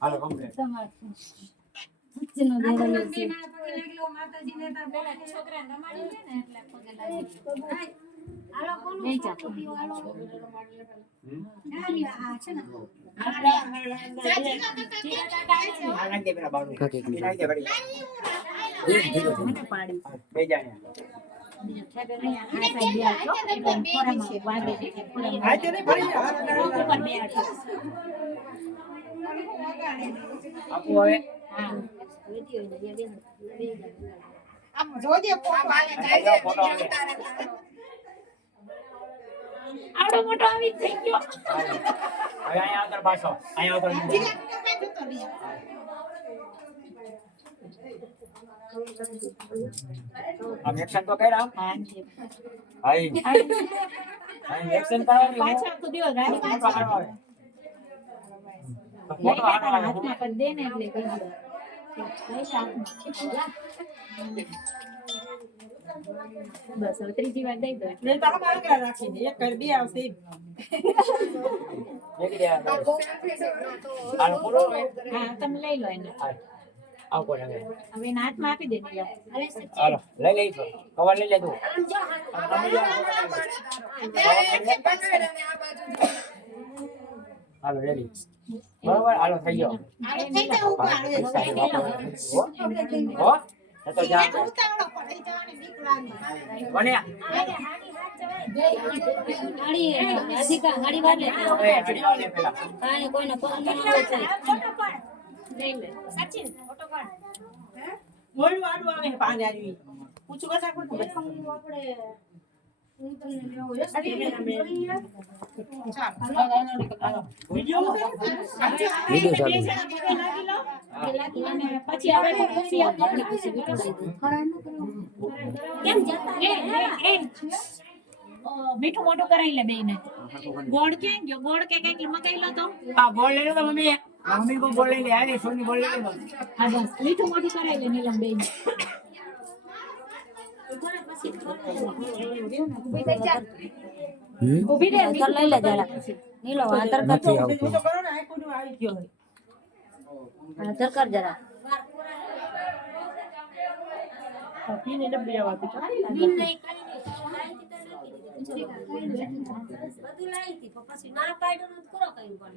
હાલો complete છોકરા રમાડી લે ને એટલે પગે લાગી હાલો કોનું છોકરી વાળો આ છે ને આવડો મોટો આવી થઈ ગયો હવે અહીંયા આગળ પાછો અહીંયા આગળ આમ એક્શન તો કર્યા હાઈ હાઈ એક્શન કર્યા પાછા તો દેવો રાજી મોટો હાથમાં હાથ પણ દે ને એટલે કહી દો બસ હવે ત્રીજી વાર દઈ દો ને તો આમ આગળ રાખીને એક કર બે આવશે એક દે હાલો પૂરો હા તમે લઈ લો એને આવ કોણ હવે હવે એના હાથમાં આપી દે હાલો લઈ લઈ તો કવર લઈ લે તું હાલો રેડી બરાબર હાલો થઈ ગયો હો તો જા કોને મોડું આડું આવે પાણી આવી પૂછું કશા કોણ પછી હવે મીઠું મોટું કરાવી લે બેને ગોળ ક્યાં ગયો ગોળ કે કઈક મકાઈ લો તો હા બોલ લે તો મમ્મી મમ્મી કો બોલ લે આને સોની બોલ લે હા બસ મીઠું મોટું કરાવી લે નીલમ બેને ઉભી રે અંતર લઈ લે જરા નીલો અંતર કર તો કરો ને આ કોનું આવી ગયો અંતર કર જરા પીને ડબ્બી આવતી નીલ નહીં બધું લાવી હતી પછી ના પાડ્યું તો કરો કઈ પણ